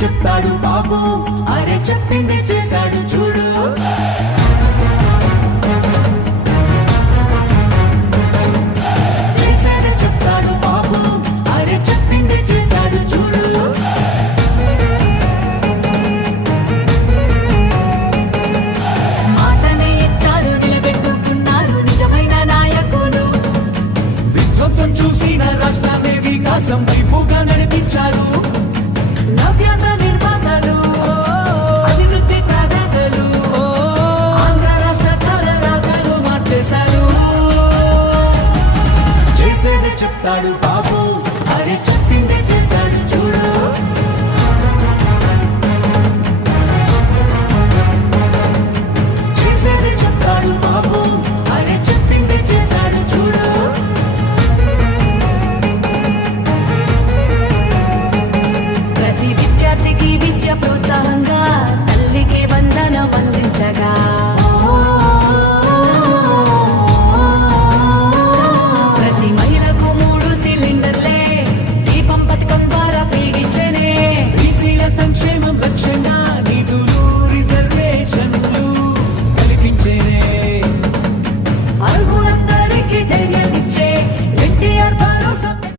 చెప్తాడు బాబు, అరే చెప్పింది చేశాడు చూడు. చేసేది చెప్తాడు బాబు, అరే చెప్పింది చేశాడు చూడు. మాటనే ఇచ్చారు, నిలబెట్టుకున్నారు నిజమైన నాయకులు. విధ్వంసం చూసిన రాష్ట్రాన్ని వికాసం వైపుగా నడిపించారు. నవ్యాంధ్ర